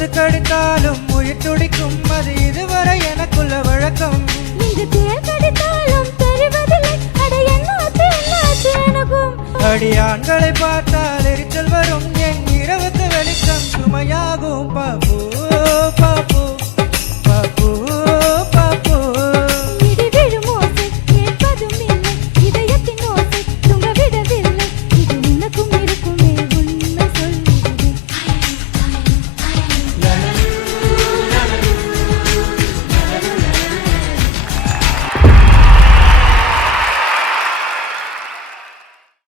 கொசு கடித்தாலும் உயிர் துடிக்கும், அது இதுவரை எனக்குள்ள வழக்கம். நீங்க தேர் கடித்தாலும் தெரிவதில்லை, அட என்னாச்சு என்னாச்சு எனக்கும். அடி ஆண்களை பார்த்து